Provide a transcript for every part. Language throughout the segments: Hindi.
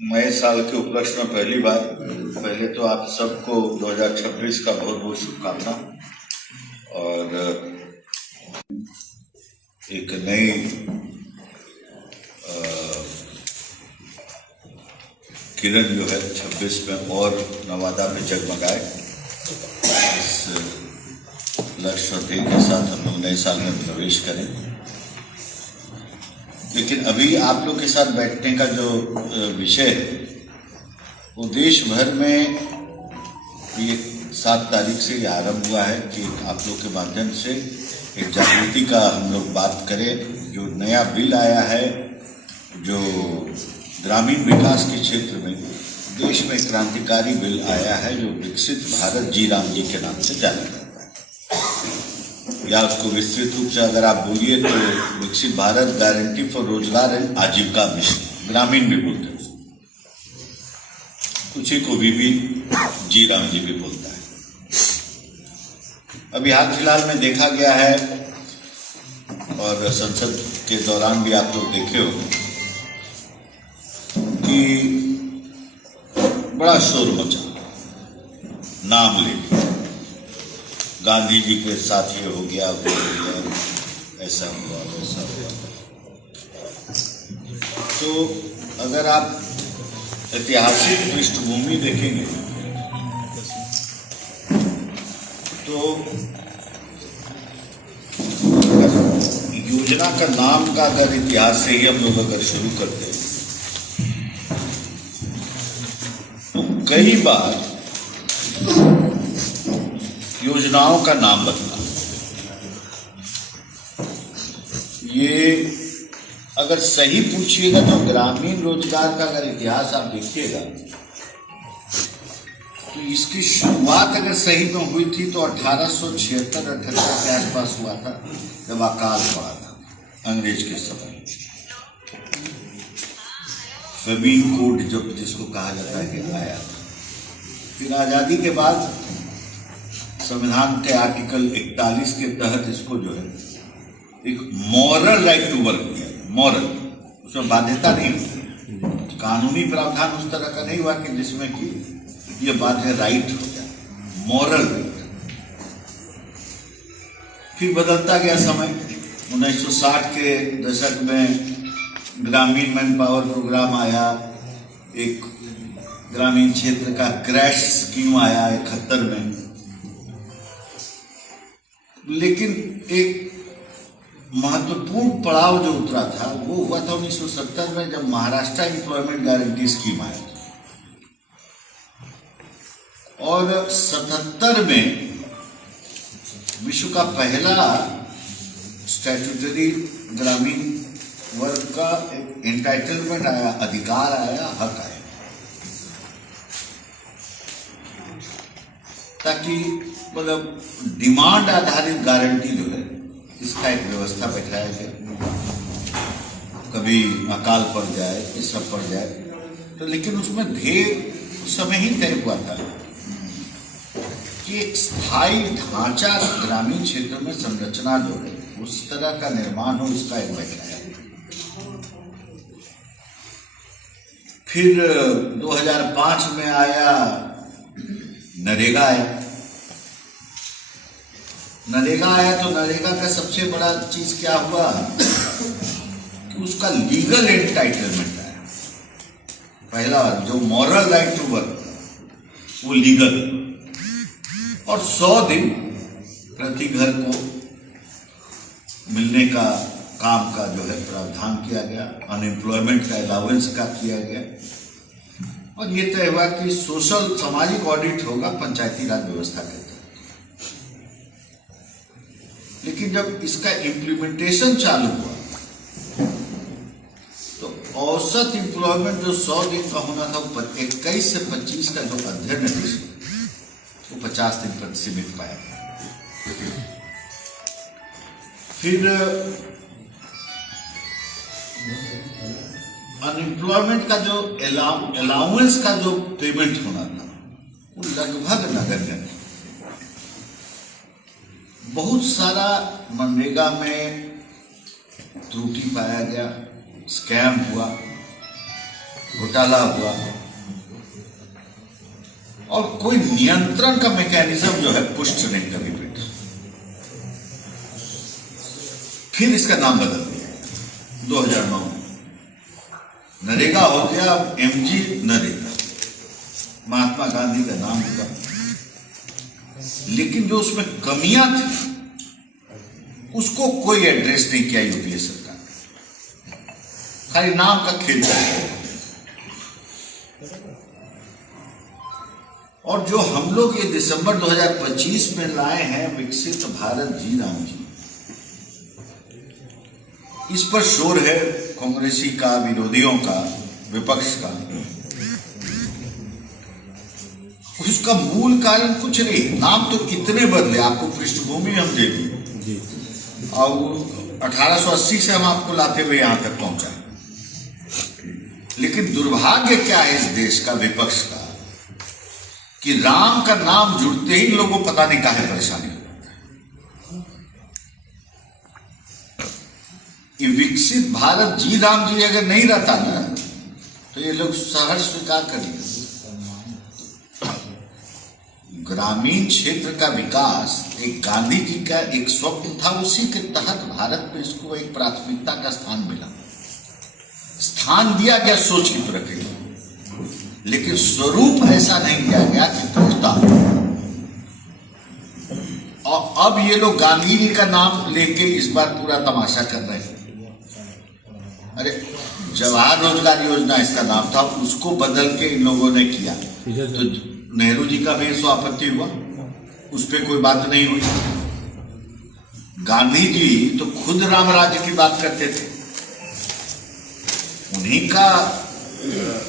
नए साल के उपलक्ष्य में पहले तो आप सबको 2026 का बहुत बहुत शुभकामना और एक नई किरण जो है 26 में और नवादा में जगमगाए। इस लक्ष्य और ध्येय के साथ हम लोग नए साल में प्रवेश करें। लेकिन अभी आप लोग के साथ बैठने का जो विषय है वो देश भर में ये 7 तारीख से ये आरंभ हुआ है कि आप लोग के माध्यम से एक जागृति का हम लोग बात करें। जो नया बिल आया है, जो ग्रामीण विकास के क्षेत्र में देश में क्रांतिकारी बिल आया है, जो विकसित भारत जी राम जी के नाम से जाना जाता है, या उसको विस्तृत रूप से अगर आप बोलिए तो विकसित भारत गारंटी फॉर रोजगार एंड आजीविका मिशन, ग्रामीण भी बोलते हैं, उसी को भी जी राम जी भी बोलता है। अभी हाल फिलहाल में देखा गया है और संसद के दौरान भी आप लोग देखे हो कि बड़ा शोर मचा नाम लेके, गांधी जी के साथ ये हो गया, वो हो गया, ऐसा हुआ वैसा हुआ। तो अगर आप ऐतिहासिक पृष्ठभूमि देखेंगे तो योजना का नाम का अगर इतिहास से ही हम लोग अगर शुरू करते हैं तो कई बार योजनाओं का नाम बदला। ये अगर सही पूछिएगा तो ग्रामीण रोजगार का अगर इतिहास आप देखिएगा तो इसकी शुरुआत अगर सही में हुई थी तो 1876-78 के आसपास हुआ था, जब अकाल पड़ा था अंग्रेज के समय। फेबीन कोड जब जिसको कहा जाता है कि आया था। फिर आजादी के बाद संविधान के आर्टिकल 41 के तहत इसको जो है एक मॉरल राइट टू वर्क किया। मॉरल, उसमें बाध्यता नहीं, कानूनी प्रावधान उस तरह का नहीं हुआ कि जिसमें कि ये बाध्य राइट हो जाए, मॉरल राइट। फिर बदलता गया समय। 1960 के दशक में ग्रामीण मैन पावर प्रोग्राम आया, एक ग्रामीण क्षेत्र का क्रैश स्कीम आया 71 में। लेकिन एक महत्वपूर्ण पड़ाव जो उतरा था वो हुआ था 1970 में, जब महाराष्ट्र एम्प्लॉयमेंट गारंटी स्कीम आया था। और 77 में विश्व का पहला स्टैट्यूटरी ग्रामीण वर्ग का एक एंटाइटलमेंट आया, अधिकार आया, हक आया, ताकि मतलब डिमांड आधारित गारंटी जो है इसका एक व्यवस्था बैठाया गया। कभी अकाल पड़ जाए, इसका पड़ जाए तो, लेकिन उसमें ध्येय उस समय ही तय हुआ था कि एक स्थायी ढांचा ग्रामीण क्षेत्र में संरचना जो है उस तरह का निर्माण हो, इसका एक बैठाया। फिर 2005 में आया नरेगा आया। नरेगा आया तो नरेगा का सबसे बड़ा चीज क्या हुआ कि उसका लीगल एंटाइटलमेंट आया। पहला जो मॉरल राइट टू वर्क वो लीगल, और 100 दिन प्रति घर को मिलने का काम का जो है प्रावधान किया गया। अनएम्प्लॉयमेंट का अलाउंस का किया गया। और ये तय हुआ कि सोशल सामाजिक ऑडिट होगा पंचायती राज व्यवस्था के तहत। लेकिन जब इसका इम्प्लीमेंटेशन चालू हुआ तो औसत एम्प्लॉयमेंट जो 100 दिन का होना था 21 से 25 का जो अध्ययन है वो 50 दिन तक सीमित पाया। फिर अनएम्प्लॉयमेंट का जो अलाउंस का जो पेमेंट होना था वो लगभग नगण्य नहीं। बहुत सारा मनरेगा में त्रुटि पाया गया, स्कैम हुआ। घोटाला हुआ और कोई नियंत्रण का मैकेनिज्म जो है पुष्ट नहीं कभी बैठा। फिर इसका नाम बदल दिया 2009 में, नरेगा हो गया MG नरेगा, महात्मा गांधी का नाम होगा। लेकिन जो उसमें कमियां थी उसको कोई एड्रेस नहीं किया यूपीए सरकार ने, खाली नाम का खेल चल रहा है। और जो हम लोग ये दिसंबर 2025 में लाए हैं विकसित भारत जी राम जी, इस पर शोर है कांग्रेसी का, विरोधियों का, विपक्ष का। उसका मूल कारण कुछ नहीं, नाम तो कितने बदले, आपको पृष्ठभूमि हम दे दी और 1880 से हम आपको लाते हुए यहां तक पहुंचा। लेकिन दुर्भाग्य क्या है इस देश का, विपक्ष का, कि राम का नाम जुड़ते ही लोगों को पता नहीं काहे परेशानी हो जाती है। ये विकसित भारत जी राम जी अगर नहीं रहता ना तो ये लोग सहर्ष स्वीकार करेंगे। ग्रामीण क्षेत्र का विकास एक गांधी जी का एक स्वप्न था, उसी के तहत भारत में इसको एक प्राथमिकता का स्थान मिला, स्थान दिया गया सोच की प्रक्रिया, लेकिन स्वरूप ऐसा नहीं दिया गया कि पुख्ता। और अब ये लोग गांधी जी का नाम लेके इस बार पूरा तमाशा कर रहे हैं। अरे जवाहर रोजगार योजना इसका नाम था, उसको बदल के इन लोगों ने किया तो नेहरू जी का भी इसको आपत्ति हुआ, उस पर कोई बात नहीं हुई। गांधी जी तो खुद राम राज्य की बात करते थे, उन्हीं का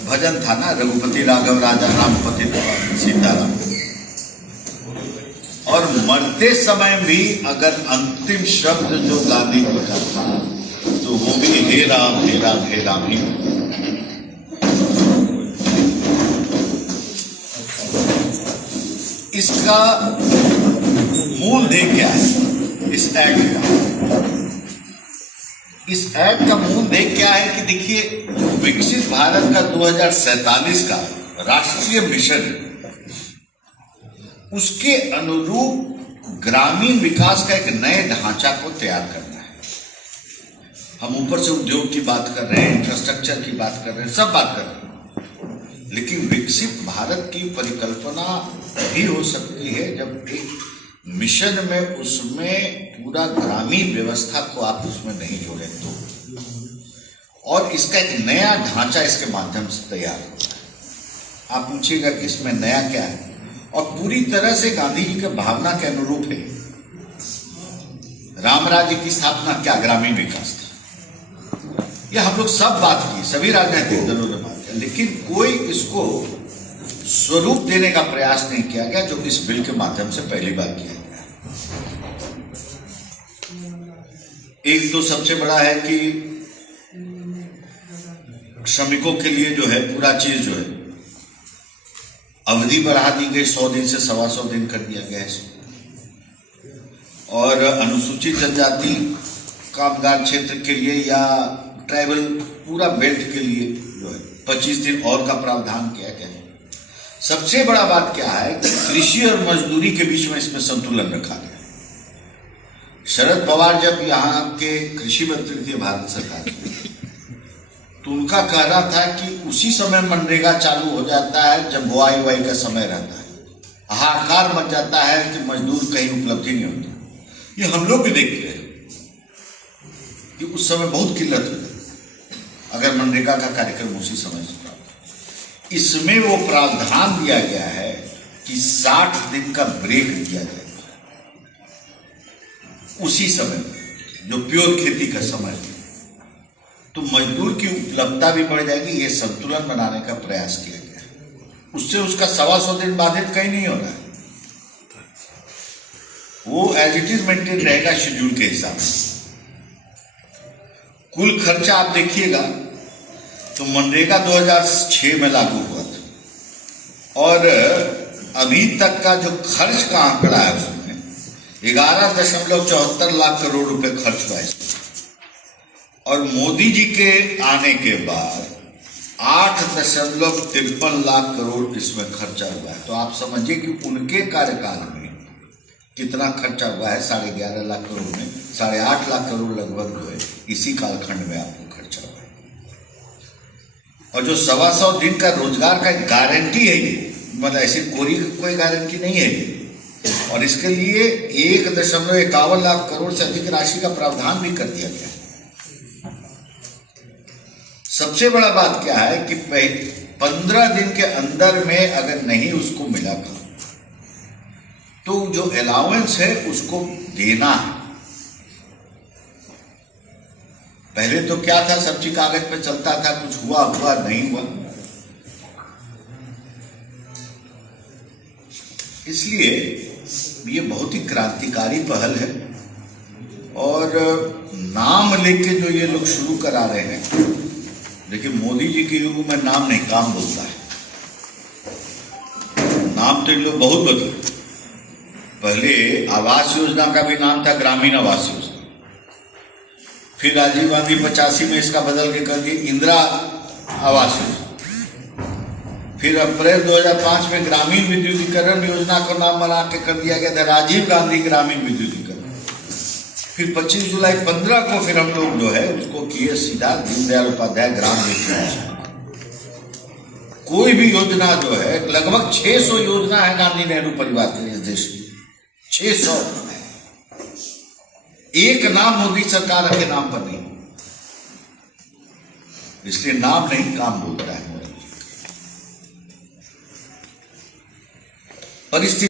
भजन था ना, रघुपति राघव राजा राम पतित सीताराम। और मरते समय भी अगर अंतिम शब्द जो गांधी जी का था तो वो भी हे राम हे राम हे राम ही। इसका मूल ध्येय क्या है इस एक्ट का? इस एक्ट का मूल ध्येय क्या है कि देखिए, विकसित भारत का 2047 का राष्ट्रीय मिशन, उसके अनुरूप ग्रामीण विकास का एक नए ढांचा को तैयार करना है। हम ऊपर से उद्योग की बात कर रहे हैं, इंफ्रास्ट्रक्चर की बात कर रहे हैं, सब बात कर रहे हैं, लेकिन विकसित भारत की परिकल्पना भी हो सकती है जब एक मिशन में उसमें पूरा ग्रामीण व्यवस्था को आप उसमें नहीं जोड़े तो। और इसका एक नया ढांचा इसके माध्यम से तैयार होता है। आप पूछिएगा कि इसमें नया क्या है, और पूरी तरह से गांधी जी के भावना के अनुरूप है। राम राज्य की स्थापना क्या ग्रामीण विकास था, यह हम लोग सब बात की, सभी राजनीतिक दलों ने बात की, लेकिन कोई इसको स्वरूप देने का प्रयास नहीं किया गया, जो इस बिल के माध्यम से पहली बार किया गया। एक तो सबसे बड़ा है कि श्रमिकों के लिए जो है पूरा चीज जो है अवधि बढ़ा दी गई, 100 दिन से 125 दिन कर दिया गया है। और अनुसूचित जनजाति कामगार क्षेत्र के लिए या ट्राइबल पूरा बेल्ट के लिए जो है 25 दिन और का प्रावधान किया गया है। सबसे बड़ा बात क्या है कि कृषि और मजदूरी के बीच में इसमें संतुलन रखा गया। शरद पवार जब यहाँ के कृषि मंत्री थे भारत सरकार के, तो उनका कहना था कि उसी समय मनरेगा चालू हो जाता है जब बुआई उवाई का समय रहता है। हाहाकार मच जाता है कि मजदूर कहीं उपलब्धि नहीं होती। ये हम लोग भी देखते हैं कि उस समय बहुत किल्लत होती अगर मनरेगा का कार्यक्रम उसी समय से प्राप्त। इसमें वो प्रावधान दिया गया है कि 60 दिन का ब्रेक दिया जाएगा उसी समय जो प्योर खेती का समय है, तो मजदूर की उपलब्धता भी बढ़ जाएगी। ये संतुलन बनाने का प्रयास किया गया। उससे उसका 125 दिन बाधित कहीं नहीं हो रहा है, वो एज इट इज मेंटेन रहेगा शेड्यूल के हिसाब से। कुल खर्चा आप देखिएगा तो मनरेगा 2006 में लागू हुआ था और अभी तक का जो खर्च का आंकड़ा है उसमें 11.74 लाख करोड़ रुपए खर्च हुआ है। और मोदी जी के आने के बाद 8.53 लाख करोड़ इसमें खर्चा हुआ है। तो आप समझिए कि उनके कार्यकाल में कितना खर्चा हुआ है। 11.5 लाख करोड़ में 8.5 लाख करोड़ लगभग जो है इसी कालखंड में आपको खर्चा हुआ है। और जो 125 दिन का रोजगार का गारंटी है ये, मतलब ऐसी कोई गारंटी नहीं है ये। और इसके लिए 1.51 लाख करोड़ से अधिक राशि का प्रावधान भी कर दिया गया है। सबसे बड़ा बात क्या है कि 15 दिन के अंदर में अगर नहीं उसको मिला था तो जो अलाउंस है उसको देना है। पहले तो क्या था, सब चीज कागज पे चलता था, कुछ हुआ नहीं हुआ। इसलिए ये बहुत ही क्रांतिकारी पहल है। और नाम लेके जो ये लोग शुरू करा रहे हैं, देखिए मोदी जी के युग में नाम नहीं काम बोलता है। नाम तो इन लोग बहुत बदले। पहले आवास योजना का भी नाम था ग्रामीण आवास योजना, फिर राजीव गांधी 85 में इसका बदल के कर दिया इंदिरा आवास योजना, फिर अप्रैल 2005 में ग्रामीण विद्युतीकरण योजना का नाम बना के कर दिया गया था राजीव गांधी ग्रामीण विद्युतीकरण। फिर 25 जुलाई 15 को फिर हम लोग जो है उसको किए सीधा दीनदयाल उपाध्याय ग्राम ज्योति योजना। कोई भी योजना जो है, लगभग 600 योजना है गांधी नेहरू परिवार के इस देश में, 600। एक नाम मोदी सरकार के नाम पर नहीं, इसलिए नाम नहीं काम बोलता है। परिस्थिति